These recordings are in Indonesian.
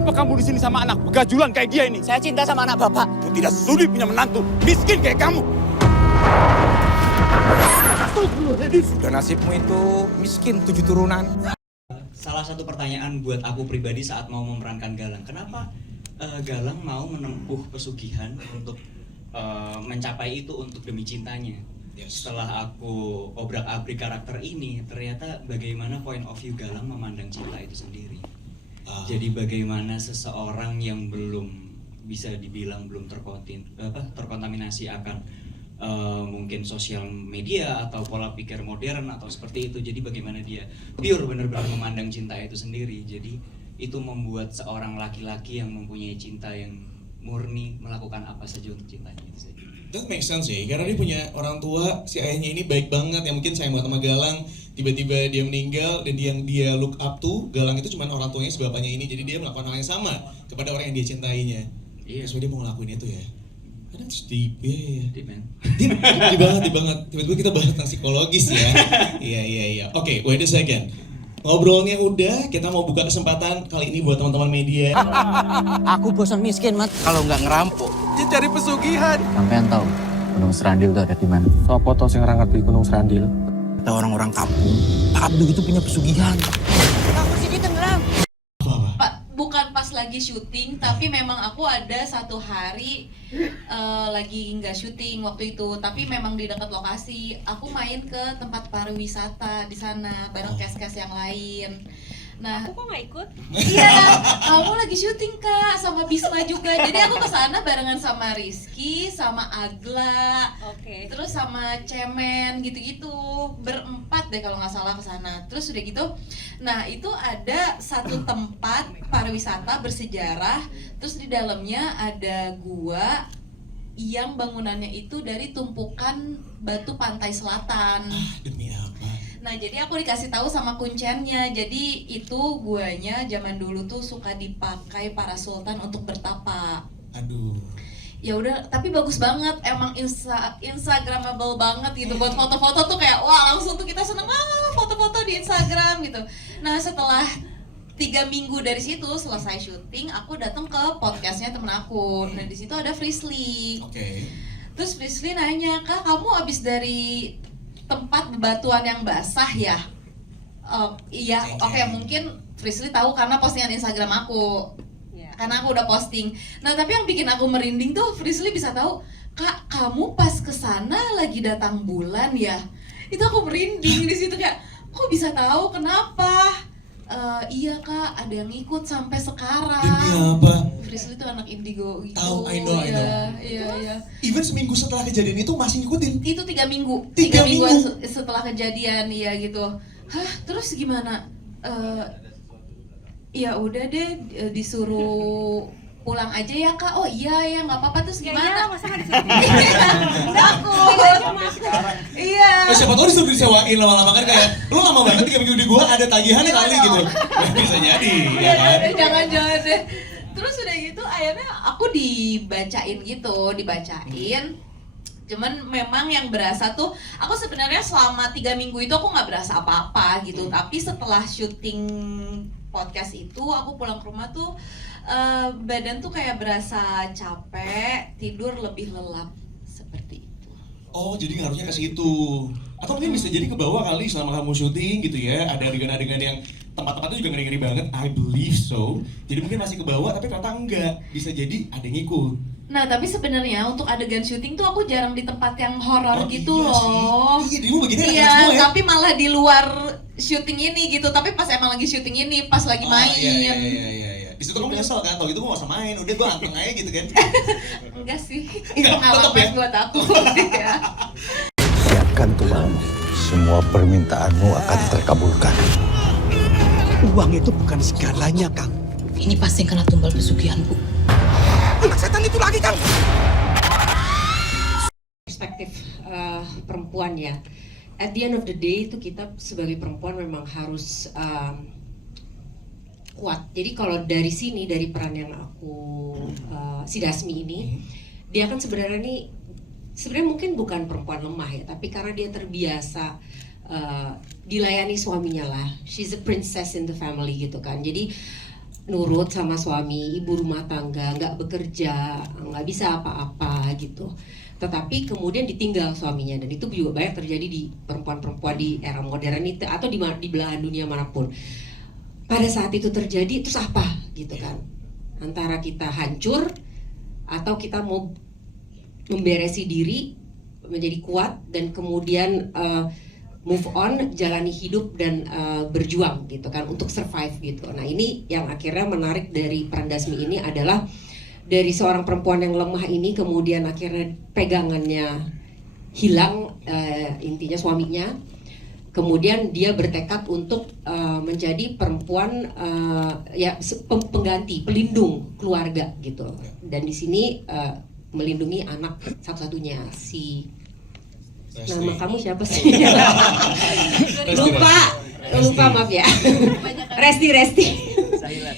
Apa kamu di sini sama anak begajulan kayak dia ini? Saya cinta sama anak bapak. Aku tidak sudi punya menantu miskin kayak kamu. Sudah nasibmu itu miskin 7 turunan. Salah satu pertanyaan buat aku pribadi saat mau memerankan Galang, kenapa Galang mau menempuh pesugihan untuk mencapai itu untuk demi cintanya? Setelah aku obrak-abrik karakter ini, ternyata bagaimana point of view Galang memandang cinta itu sendiri. Jadi bagaimana seseorang yang belum bisa dibilang belum terkontaminasi akan mungkin sosial media atau pola pikir modern atau seperti itu. Jadi bagaimana dia pure benar-benar memandang cinta itu sendiri. Jadi itu membuat seorang laki-laki yang mempunyai cinta yang murni melakukan apa saja untuk cintanya itu saja. That makes sense ya, karena dia punya orang tua, si ayahnya ini baik banget, yang mungkin sayang banget sama Galang. Tiba-tiba dia meninggal dan yang dia look up to, Galang itu cuma orang tuanya si bapaknya ini. Jadi dia melakukan hal yang sama kepada orang yang dia cintainya. Iya. Terus dia mau ngelakuin itu ya. That's deep, iya. Deep, man. Deep banget. Tiba-tiba kita bahas tentang psikologis ya. Iya. Oke, wait a second. Ngobrolnya udah, kita mau buka kesempatan kali ini buat teman-teman media. Aku bosan miskin, Mat. Kalau nggak ngerampok, Dia cari pesugihan. Sampean tahu Gunung Serandil itu ada di mana? Sopo to sing ora ngerti Gunung Serandil? kata orang-orang kampung, Pak Abdul itu punya pesugihan. Aku sini tenggelam. Bukan pas lagi syuting, tapi memang aku ada satu hari lagi nggak syuting waktu itu, tapi memang di dekat lokasi. Aku main ke tempat pariwisata di sana bareng cast-cast yang lain. Nah, aku kok nggak ikut? Iya, kamu lagi syuting Kak, sama Bisma juga. Jadi aku kesana barengan sama Rizky, sama Agla, terus sama Cemen gitu-gitu, berempat deh kalau nggak salah kesana. Terus udah gitu, nah itu ada satu tempat pariwisata bersejarah, terus di dalamnya ada gua yang bangunannya itu dari tumpukan batu pantai selatan. Demi apa? Nah, jadi aku dikasih tahu sama kuncennya. Jadi itu guanya zaman dulu tuh suka dipakai para sultan untuk bertapa. Aduh. Ya udah, tapi bagus banget. Emang instagramable banget gitu. Buat foto-foto tuh kayak wah, langsung tuh kita seneng banget foto-foto di Instagram gitu. Nah, setelah 3 minggu dari situ selesai syuting, aku datang ke podcastnya temen aku. Nah, di situ ada Frisly. Terus Frisly nanya, "Kak, kamu abis dari tempat bebatuan yang basah ya?" Iya, oke, mungkin Frisly tahu karena postingan Instagram aku. Karena aku udah posting. Nah, tapi yang bikin aku merinding tuh Frisly bisa tahu, "Kak, kamu pas kesana lagi datang bulan ya?" Itu aku merinding di situ kayak, "Kok bisa tahu? Kenapa?" Iya Kak, ada yang ikut sampai sekarang. Demi apa? Frisly tuh anak indigo gitu. Tahu, I know. Iya. Even seminggu setelah kejadian itu masih ngikutin? Itu 3 minggu. 3 minggu minggu setelah kejadian, iya gitu. Hah, terus gimana? Ya udah deh, disuruh pulang aja ya Kak. Oh iya ya, nggak apa-apa. Terus gimana? Iya, masa nggak disuruh? Iya. Siapa tahu disuruh disewain lama-lama kan kayak, lu lama banget 3 minggu di gua ada tagihannya kali gitu. Bisa jadi, ya kan? Jangan-jangan deh. Terus udah gitu akhirnya aku dibacain. Cuman memang yang berasa tuh, aku sebenarnya selama 3 minggu itu aku nggak berasa apa-apa gitu. Tapi setelah syuting podcast itu, aku pulang ke rumah tuh badan tuh kayak berasa capek, tidur lebih lelap seperti itu. Oh, jadi ngaruhnya ke situ. Atau mungkin bisa jadi ke bawah kali selama kamu syuting gitu ya. Ada adegan-adegan yang tempat-tempatnya juga ngeri-ngeri banget. I believe so. Jadi mungkin masih ke bawah tapi ternyata enggak. Bisa jadi ada yang ngikut. Nah, tapi sebenarnya untuk adegan syuting tuh aku jarang di tempat yang horor gitu iya loh. Iya, dulu begini Iya, semua ya. tapi malah di luar syuting ini gitu. Tapi pas emang lagi syuting ini, pas lagi main. Iya. Di situ kamu nyesel kan, kalau gitu gue gak usah main, udah gue anteng aja gitu kan. Enggak sih, Enggak, itu pengalaman tetep ya? buat aku. Ya. Siapkan tulang, semua permintaanmu akan terkabulkan. Uang itu bukan segalanya, Kang. Ini pasti kena tumbal pesugihan, Bu. Anak setan itu lagi, Kang. Perspektif perempuan ya. At the end of the day itu kita sebagai perempuan memang harus kuat. Jadi kalau dari sini, dari peran yang aku si Dasmi ini, dia kan sebenarnya mungkin bukan perempuan lemah ya, tapi karena dia terbiasa dilayani suaminya lah. She's a princess in the family gitu kan. Jadi nurut sama suami, ibu rumah tangga, nggak bekerja, nggak bisa apa-apa gitu. Tetapi kemudian ditinggal suaminya, dan itu juga banyak terjadi di perempuan-perempuan di era modern itu atau di belahan dunia manapun. Pada saat itu terjadi, terus apa gitu kan? Antara kita hancur atau kita mau memberesi diri menjadi kuat dan kemudian move on, jalani hidup dan berjuang gitu kan untuk survive gitu. Nah ini yang akhirnya menarik dari peran Dasmi ini adalah dari seorang perempuan yang lemah ini kemudian akhirnya pegangannya hilang, intinya suaminya. Kemudian dia bertekad untuk menjadi perempuan pengganti, pelindung keluarga gitu. Dan di sini melindungi anak satu-satunya si nama kamu siapa sih? lupa maaf ya. Resti.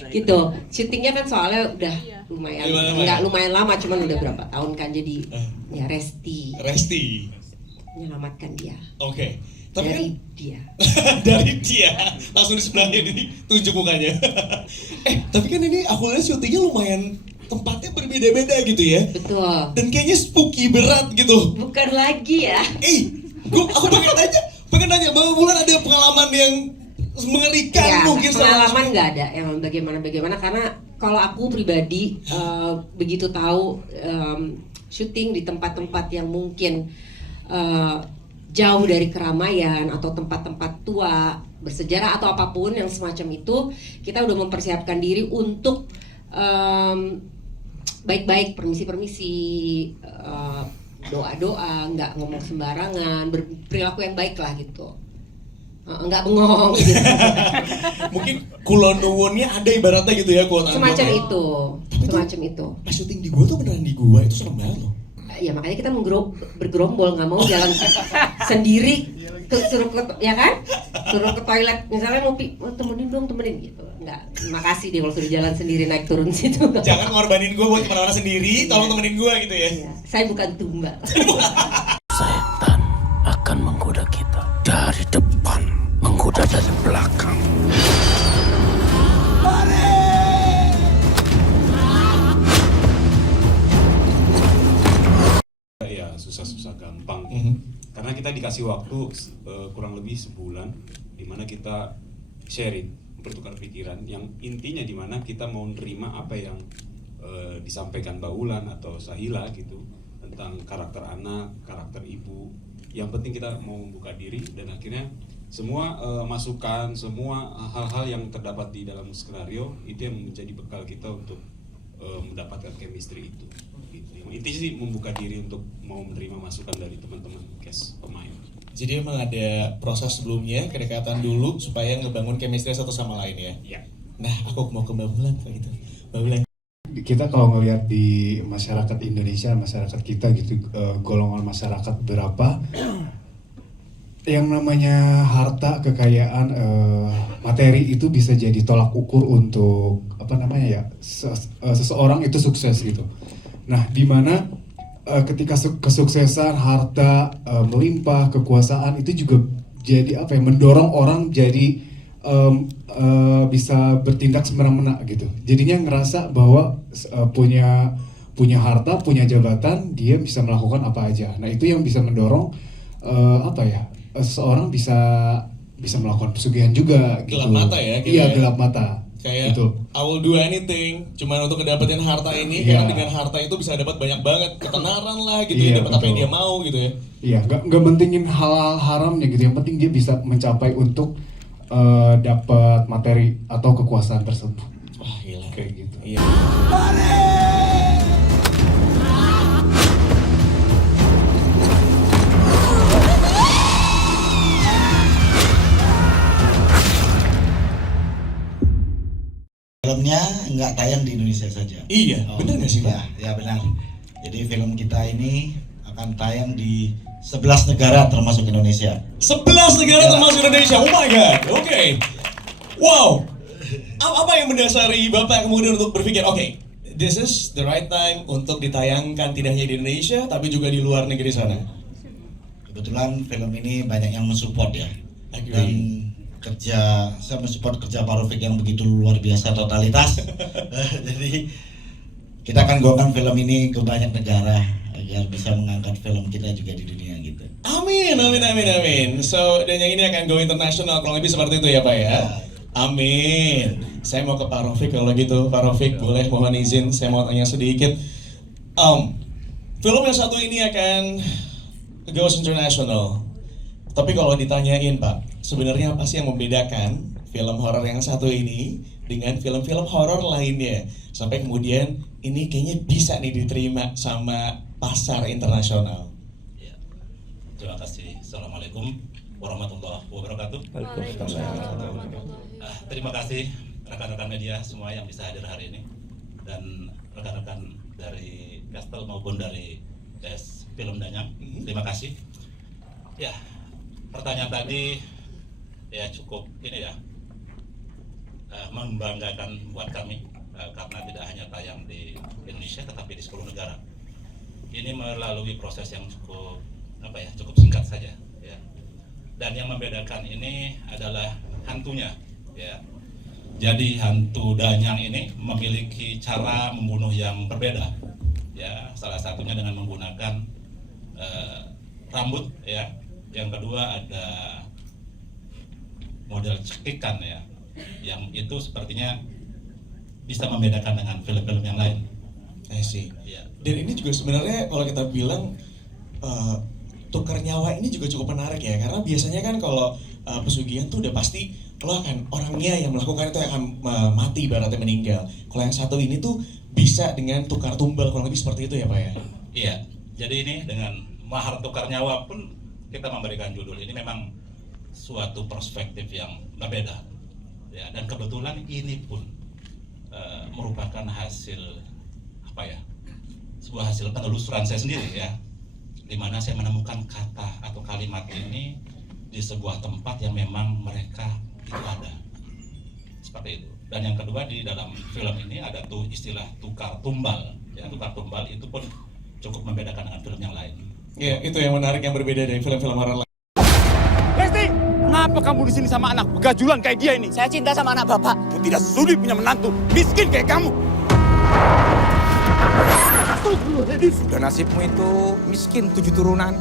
Gitu. Syutingnya kan soalnya udah lumayan lama, cuman udah berapa tahun kan, jadi ya Resti menyelamatkan dia. Oke. Tapi dari kan, dia. dari dia langsung di sebelahnya ini tunjuk mukanya. Tapi kan ini aku lihat syutingnya lumayan tempatnya berbeda-beda gitu ya. Betul. Dan kayaknya spooky berat gitu. Bukan lagi ya. Aku pengen nanya Mbak Wulan ada pengalaman yang mengerikan Ya, mungkin pengalaman nggak ada yang bagaimana karena kalau aku pribadi begitu tahu syuting di tempat-tempat yang mungkin jauh dari keramaian atau tempat-tempat tua bersejarah atau apapun yang semacam itu, kita udah mempersiapkan diri untuk baik-baik, permisi-permisi, doa-doa, nggak ngomong sembarangan, berperilaku yang baik lah gitu. Nggak bengong gitu. mungkin kulon nuwunnya ada ibaratnya gitu ya, Semacam itu. Pas syuting di gua tuh beneran di gua, itu serem banget loh. Ya makanya kita bergerombol, nggak mau jalan sendiri, suruh ke toilet, misalnya mau temenin gitu. Nggak, makasih deh kalau suruh jalan sendiri naik turun situ. Jangan ngorbanin gua buat kemana-mana sendiri, tolong temenin gua gitu ya. Iya, saya bukan tumbal. Setan akan menggoda kita dari depan, menggoda dari belakang. Ya susah-susah gampang. Karena kita dikasih waktu kurang lebih sebulan, dimana kita sharing, bertukar pikiran, yang intinya dimana kita mau nerima apa yang disampaikan Mbak Wulan atau Sahila gitu tentang karakter anak, karakter ibu. Yang penting kita mau membuka diri, dan akhirnya semua masukan, semua hal-hal yang terdapat di dalam skenario itu yang menjadi bekal kita untuk mendapatkan chemistry itu. Gitu. Intinya sih membuka diri untuk mau menerima masukan dari teman-teman cast pemain. Jadi emang ada proses sebelumnya, kedekatan dulu supaya ngebangun chemistry satu sama lain ya. Iya. Nah, aku mau ke Mbak Wulan gitu. Mbak Wulan. Kita kalau ngelihat di masyarakat Indonesia, masyarakat kita gitu, golongan masyarakat berapa yang namanya harta, kekayaan, materi itu bisa jadi tolak ukur untuk seseorang itu sukses gitu. Nah, di mana ketika kesuksesan, harta, melimpah, kekuasaan itu juga jadi mendorong orang jadi bisa bertindak semena-mena gitu. Jadinya ngerasa bahwa punya harta, punya jabatan, dia bisa melakukan apa aja. Nah, itu yang bisa mendorong seseorang bisa melakukan pesugihan juga gitu. Gelap mata ya gitu. Iya, ya? gelap mata. Kayak gitu. I will do anything cuman untuk ngedapetin harta ini, karena dengan harta itu bisa dapat banyak banget ketenaran lah gitu ya, dapat apa yang dia mau gitu ya. Iya, nggak mentingin hal-hal haramnya gitu. Yang penting dia bisa mencapai untuk dapat materi atau kekuasaan tersebut. Wah, gila. Kayak gitu. Iya. Filmnya nggak tayang di Indonesia saja. Iya, benar nggak sih, Pak? Ya benar. Jadi film kita ini akan tayang di 11 negara termasuk Indonesia. 11 negara termasuk Indonesia. Oh my god. Oke. Wow. Apa yang mendasari Bapak kemudian untuk berpikir, oke, this is the right time untuk ditayangkan tidak hanya di Indonesia tapi juga di luar negeri sana? Kebetulan film ini banyak yang mensupport ya. Dan saya mensupport kerja Pak Rafiq yang begitu luar biasa totalitas. Jadi kita akan gokan film ini ke banyak negara agar bisa mengangkat film kita juga di dunia gitu. Amin, amin, amin, amin. So, dan yang ini akan go internasional, kurang lebih seperti itu ya Pak ya? Amin. Saya mau ke Pak Rafiq kalau gitu. Pak Rafiq boleh mohon izin, saya mau tanya sedikit. Film yang satu ini akan goes international. Tapi kalau ditanyain Pak, sebenarnya apa sih yang membedakan film horor yang satu ini dengan film-film horor lainnya? Sampai kemudian ini kayaknya bisa nih diterima sama pasar internasional. Ya. Terima kasih. Assalamualaikum warahmatullahi wabarakatuh. Terima kasih rekan-rekan media semua yang bisa hadir hari ini dan rekan-rekan dari Kastel maupun dari Des Film Danyang. Terima kasih. Ya, pertanyaan tadi ya cukup ini ya membanggakan buat kami karena tidak hanya tayang di Indonesia tetapi di 10 negara. Ini melalui proses yang cukup cukup singkat saja ya. Dan yang membedakan ini adalah hantunya ya. Jadi hantu Danyang ini memiliki cara membunuh yang berbeda ya. Salah satunya dengan menggunakan rambut ya. Yang kedua ada model cekikan ya, yang itu sepertinya bisa membedakan dengan film-film yang lain. I see. Ya. Dan ini juga sebenarnya kalau kita bilang tukar nyawa ini juga cukup menarik ya, karena biasanya kan kalau pesugihan tuh udah pasti lo akan orangnya yang melakukan itu akan mati, ibaratnya meninggal. Kalau yang satu ini tuh bisa dengan tukar tumbal, kurang lebih seperti itu ya Pak ya? Iya. Jadi ini dengan mahar tukar nyawa pun kita memberikan judul ini memang suatu perspektif yang berbeda ya, dan kebetulan ini pun merupakan hasil sebuah hasil penelusuran saya sendiri ya, di mana saya menemukan kata atau kalimat ini di sebuah tempat yang memang mereka itu ada seperti itu. Dan yang kedua, di dalam film ini ada tuh istilah tukar tumbal ya. Tukar tumbal itu pun cukup membedakan dengan film yang lain. Ya, itu yang menarik, yang berbeda dari film-film horor lain. Lesti, ngapa kamu di sini sama anak begajulan kayak dia ini? Saya cinta sama anak bapak. Aku tidak sudi punya menantu miskin kayak kamu. Sudah nasibmu itu miskin 7 turunan.